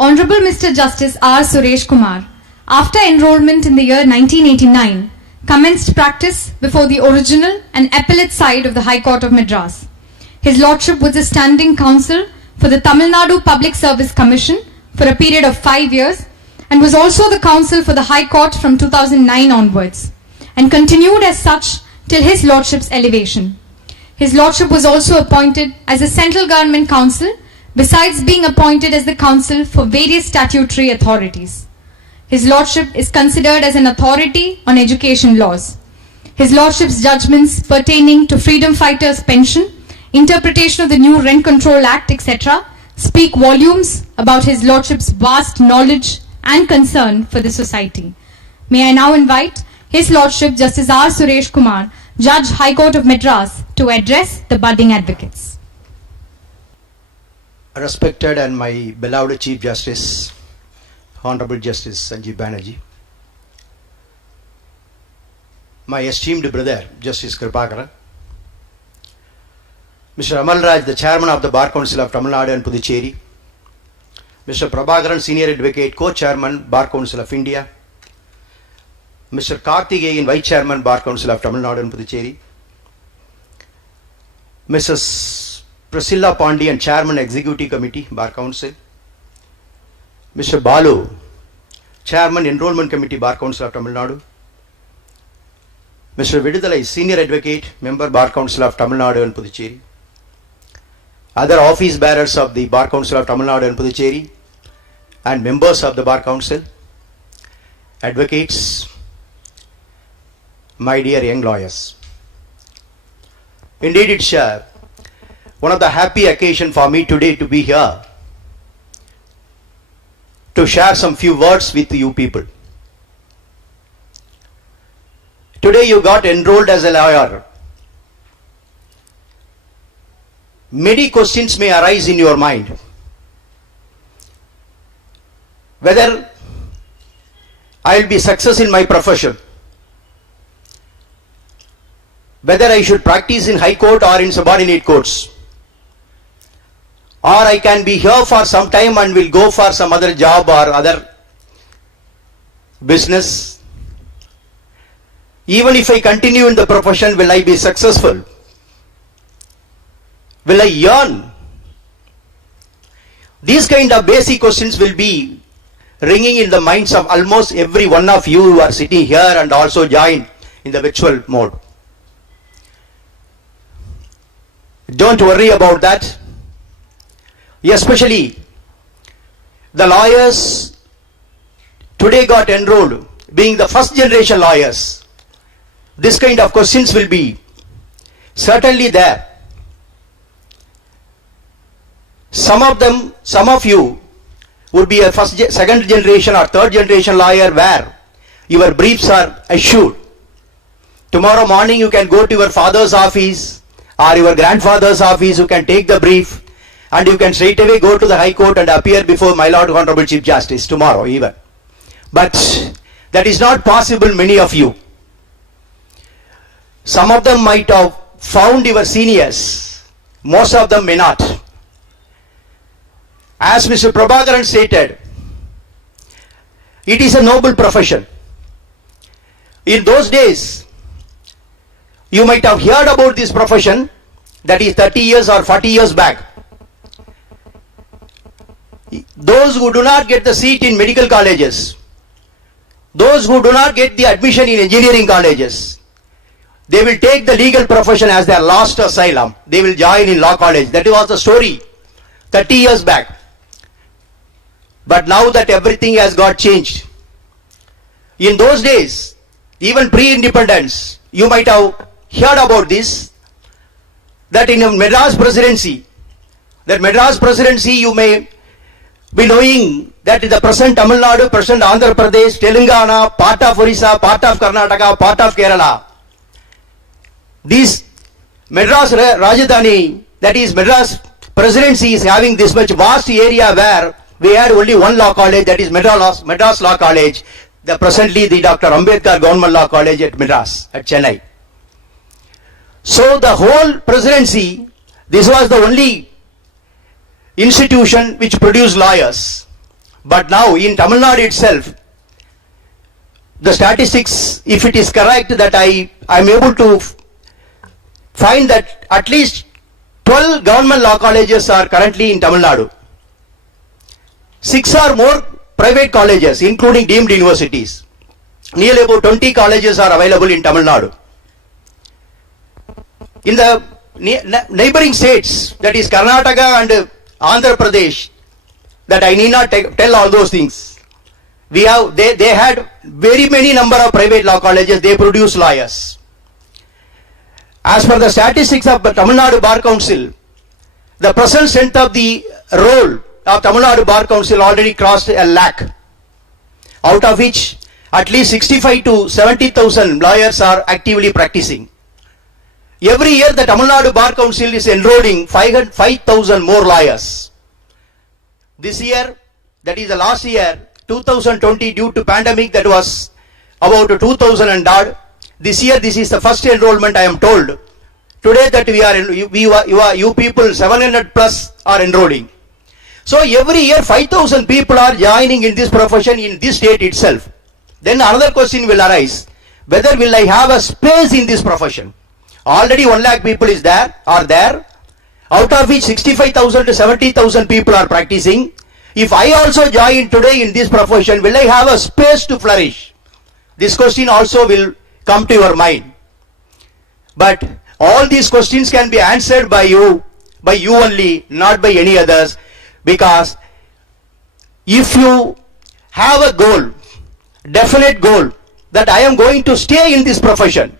Honorable Mr. Justice R. Suresh Kumar, after enrollment in the year 1989, commenced practice before the original and appellate side of the High Court of Madras. His Lordship was a standing counsel for the Tamil Nadu Public Service Commission for a period of 5 years and was also the counsel for the High Court from 2009 onwards and continued as such till his Lordship's elevation. His Lordship was also appointed as a central government counsel besides being appointed as the counsel for various statutory authorities. His Lordship is considered as an authority on education laws. His Lordship's judgments pertaining to freedom fighters' pension, interpretation of the new Rent Control Act, etc. speak volumes about His Lordship's vast knowledge and concern for the society. May I now invite His Lordship Justice R. Suresh Kumar, Judge, High Court of Madras, to address the budding advocates. Respected and my beloved Chief Justice, Honorable Justice Sanjeev Banerjee, my esteemed brother Justice Kripakaran, Mr. Amal Raj, the Chairman of the Bar Council of Tamil Nadu and Puducherry, Mr. Prabhakaran, Senior Advocate, Co-Chairman, Bar Council of India, Mr. Karthikeyan, Vice Chairman, Bar Council of Tamil Nadu and Puducherry, Mrs. Priscilla Pandian, Chairman, Executive Committee, Bar Council, Mr. Balu, Chairman, Enrollment Committee, Bar Council of Tamil Nadu, Mr. Vidudalai, Senior Advocate, Member, Bar Council of Tamil Nadu and Puducherry, other office bearers of the Bar Council of Tamil Nadu and Puducherry, and members of the Bar Council, advocates, my dear young lawyers. Indeed, it's one of the happy occasion for me today to be here to share some few words with you people. Today you got enrolled as a lawyer. Many questions may arise in your mind. Whether I will be success in my profession, whether I should practice in High Court or in subordinate courts, or I can be here for some time and will go for some other job or other business. Even if I continue in the profession, will I be successful? Will I earn? These kind of basic questions will be ringing in the minds of almost every one of you who are sitting here and also joined in the virtual mode. Don't worry about that. Especially the lawyers today got enrolled, being the first generation lawyers. This kind of questions will be certainly there. Some of you would be a second generation or third generation lawyer where your briefs are assured. Tomorrow morning you can go to your father's office or your grandfather's office, you can take the brief and you can straight away go to the High Court and appear before my Lord Honorable Chief Justice tomorrow even. But that is not possible, many of you. Some of them might have found your seniors, most of them may not. As Mr. Prabhakaran stated, it is a noble profession. In those days, you might have heard about this profession, that is 30 years or 40 years back. Those who do not get the seat in medical colleges, those who do not get the admission in engineering colleges, they will take the legal profession as their last asylum. They will join in law college. That was the story 30 years back. But now that everything has got changed. In those days, even pre-independence, you might have heard about this, that in a Madras presidency, you may be knowing that in the present Tamil Nadu, present Andhra Pradesh, Telangana, part of Orissa, part of Karnataka, part of Kerala, these Madras Rajdhani, that is Madras presidency, is having this much vast area where we had only one law college, that is Madras Law College, presently the Dr. Ambedkar Government Law College at Madras, at Chennai. So the whole presidency, this was the only institution which produced lawyers. But now in Tamil Nadu itself, the statistics, if it is correct, that I am able to find that at least 12 government law colleges are currently in Tamil Nadu. 6 or more private colleges, including deemed universities. Nearly about 20 colleges are available in Tamil Nadu. In the neighboring states, that is Karnataka and Andhra Pradesh, that I need not tell all those things. They had very many number of private law colleges. They produce lawyers. As per the statistics of the Tamil Nadu Bar Council, the present strength of the roll of Tamil Nadu Bar Council already crossed 1 lakh, out of which at least 65 to 70,000 lawyers are actively practicing. Every year the Tamil Nadu Bar Council is enrolling 5,000 more lawyers. This year, that is the last year, 2020, due to pandemic, that was about 2,000 and odd. This year, this is the first enrollment, I am told. Today that you people 700 plus are enrolling. So every year 5,000 people are joining in this profession in this state itself. Then another question will arise, whether will I have a space in this profession? Already 1 lakh people are there, out of which 65,000 to 70,000 people are practicing. If I also join today in this profession, will I have a space to flourish? This question also will come to your mind. But all these questions can be answered by you only, not by any others, because if you have a goal, definite goal, that I am going to stay in this profession,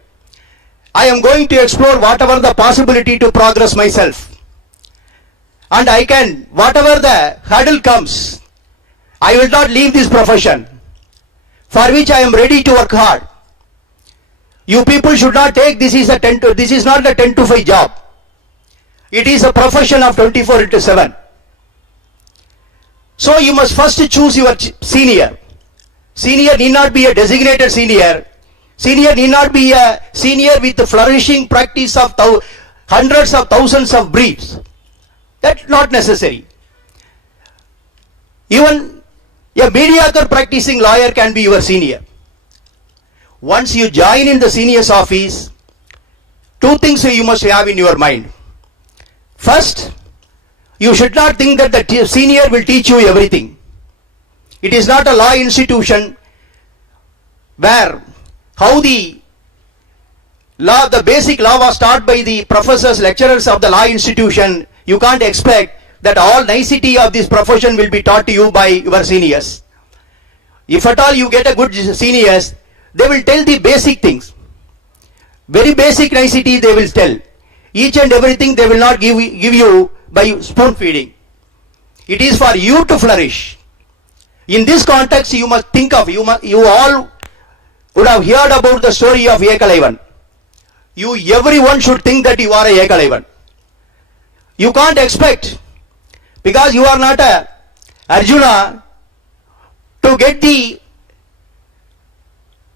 I am going to explore whatever the possibility to progress myself, and I can, whatever the hurdle comes, I will not leave this profession, for which I am ready to work hard. You people should not take this is not a 10 to 5 job. It is a profession of 24/7. So you must first choose your senior. Senior need not be a designated senior. Senior need not be a senior with the flourishing practice of hundreds of thousands of briefs. That's not necessary. Even a mediocre practicing lawyer can be your senior. Once you join in the senior's office, 2 things you must have in your mind. First, you should not think that the senior will teach you everything. It is not a law institution where how the basic law was taught by the professors, lecturers of the law institution. You can't expect that all nicety of this profession will be taught to you by your seniors. If at all you get a good seniors, they will tell the basic things. Very basic nicety they will tell. Each and everything they will not give you by spoon feeding. It is for you to flourish. In this context, you must think of, you all would have heard about the story of Ekalaivan. Everyone should think that you are a Ekalaivan. You can't expect, because you are not a Arjuna, to get the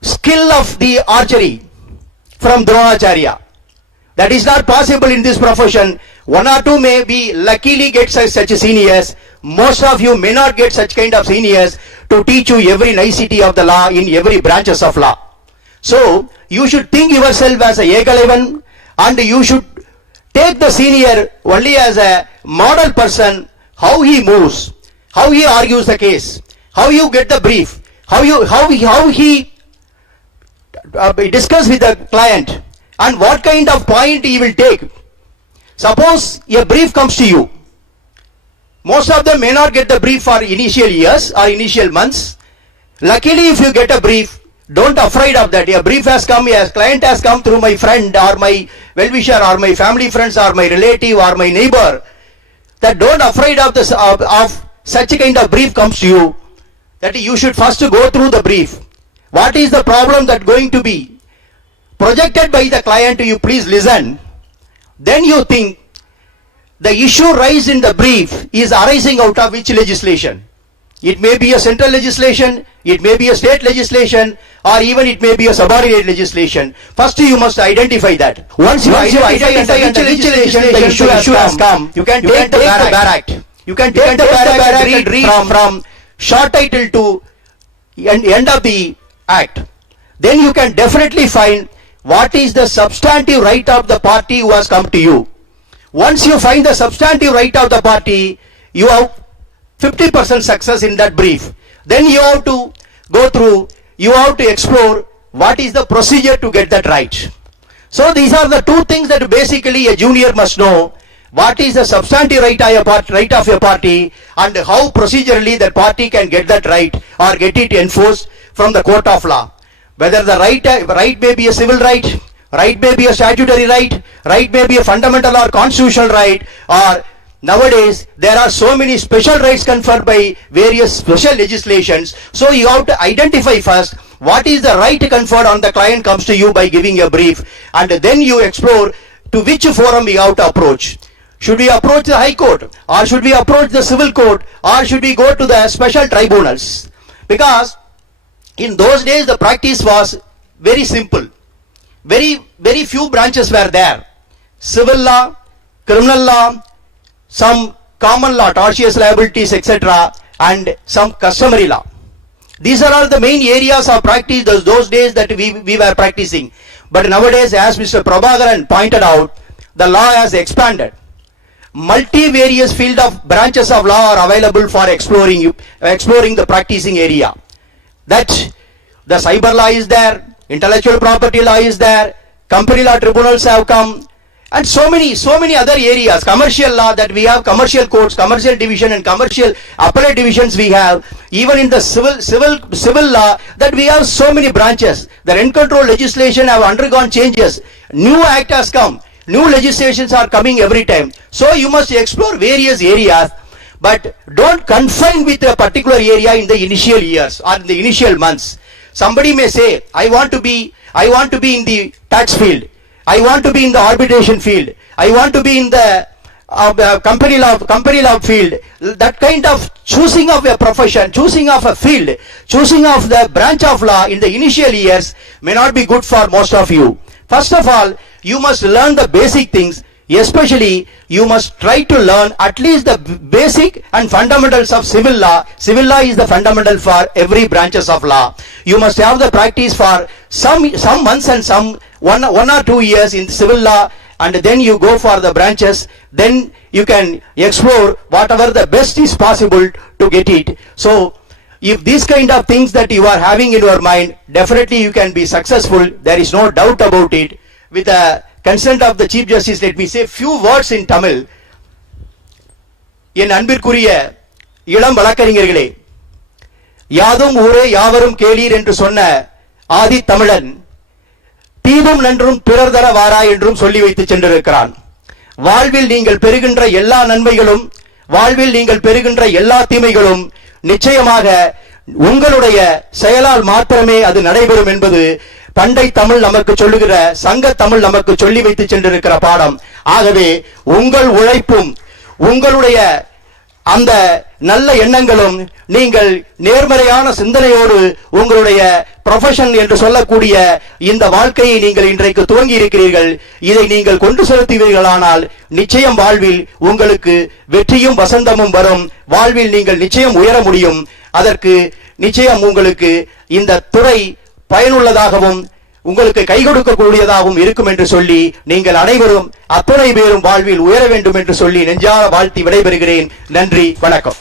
skill of the archery from Dronacharya. That is not possible in this profession. 1 or 2 may be luckily get such seniors. Most of you may not get such kind of seniors to teach you every nicety of the law in every branches of law. So you should think yourself as a Ekalaivan, and you should take the senior only as a model person, how he moves, how he argues the case, how you get the brief, how he discuss with the client, and what kind of point he will take. Suppose a brief comes to you. Most of them may not get the brief for initial years or initial months. Luckily, if you get a brief, don't afraid of that. A brief has come, a client has come through my friend or my well-wisher or my family friends or my relative or my neighbor. That don't afraid of this of such a kind of brief comes to you. That you should first go through the brief. What is the problem that going to be projected by the client? You please listen. Then you think the issue raised in the brief is arising out of which legislation. It may be a central legislation, it may be a state legislation, or even it may be a subordinate legislation. First you must identify that. Once you identify which legislation the issue has come, you can take the Bar Act. You can take the Bar Act and read from short title to end of the act, then you can definitely find what is the substantive right of the party who has come to you. Once you find the substantive right of the party, you have 50% success in that brief. Then you have to go through, you have to explore what is the procedure to get that right. So these are the two things that basically a junior must know. What is the substantive right of your party, and how procedurally that party can get that right or get it enforced from the court of law. Whether the right may be a civil right may be a statutory right may be a fundamental or constitutional right, or nowadays there are so many special rights conferred by various special legislations. So you have to identify first what is the right conferred on the client comes to you by giving a brief, and then you explore to which forum you have to approach. Should we approach the High Court, or should we approach the Civil Court, or should we go to the special tribunals? Because in those days the practice was very simple. Very few branches were there. Civil law, criminal law, some common law, tortious liabilities, etc., and some customary law. These are all the main areas of practice those days that we were practicing. But nowadays, as Mr. Prabhakaran pointed out, the law has expanded. Multivarious field of branches of law are available for exploring the practicing area. That the cyber law is there, intellectual property law is there, company law tribunals have come, and so many other areas. Commercial law, that we have commercial courts, commercial division and commercial appellate divisions we have. Even in the civil law, that we have so many branches. The rent control legislation have undergone changes. New act has come. New legislations are coming every time. So you must explore various areas, but don't confine with a particular area in the initial years or in the initial months. Somebody may say, I want to be in the tax field, I want to be in the arbitration field, I want to be in the company law field. That kind of choosing of a profession, choosing of a field, choosing of the branch of law in the initial years may not be good for most of you. First of all, you must learn the basic things. Especially, you must try to learn at least the basic and fundamentals of civil law. Civil law is the fundamental for every branches of law. You must have the practice for some months and some one or 2 years in civil law, and then you go for the branches. Then you can explore whatever the best is possible to get it. So, if these kind of things that you are having in your mind, definitely you can be successful. There is no doubt about it. With the consent of the Chief Justice, let me say few words in Tamil. என் அன்பிற்குரிய இளம் வழக்கறிஞர்களே, யாதும் ஊரே யாவரும் கேளீர் என்று சொன்ன ஆதி தமிழன் தீதும் நன்றும் பிறர் தர வாரா என்றும் சொல்லி வைத்து சென்றிருக்கிறான். வாழ்வில் நீங்கள் பெறுகின்ற எல்லா நன்மைகளும், வாழ்வில் நீங்கள் பெறுகின்ற எல்லா தீமைகளும் நிச்சயமாக உங்களுடைய செயலால் மாத்திரமே அது நடைபெறும் என்பது பண்டை தமிழ் நமக்கு சொல்லுகிற சங்க தமிழ் நமக்கு சொல்லி வைத்து சென்றிருக்கிற பாடம். ஆகவே உங்கள் உழைப்பும் உங்களுடைய அந்த நல்ல எண்ணங்களும், நீங்கள் நேர்மறையான சிந்தனையோடு உங்களுடைய ப்ரொஃபஷன் என்று சொல்லக்கூடிய இந்த வாழ்க்கையை நீங்கள் இன்றைக்கு துவங்கி இருக்கிறீர்கள். இதை நீங்கள் கொண்டு செலுத்துவீர்களானால் நிச்சயம் வாழ்வில் உங்களுக்கு வெற்றியும் வசந்தமும் வரும். வாழ்வில் நீங்கள் நிச்சயம் உயர முடியும். அதற்கு நிச்சயம் உங்களுக்கு இந்த துறை பயனுள்ளதாகவும் உங்களுக்கு கை கொடுக்கக்கூடியதாகவும் இருக்கும் என்று சொல்லி, நீங்கள் அனைவரும் அத்துணை பேரும் வாழ்வில் உயர வேண்டும் என்று சொல்லி நெஞ்சார வாழ்த்தி விடைபெறுகிறேன். நன்றி, வணக்கம்.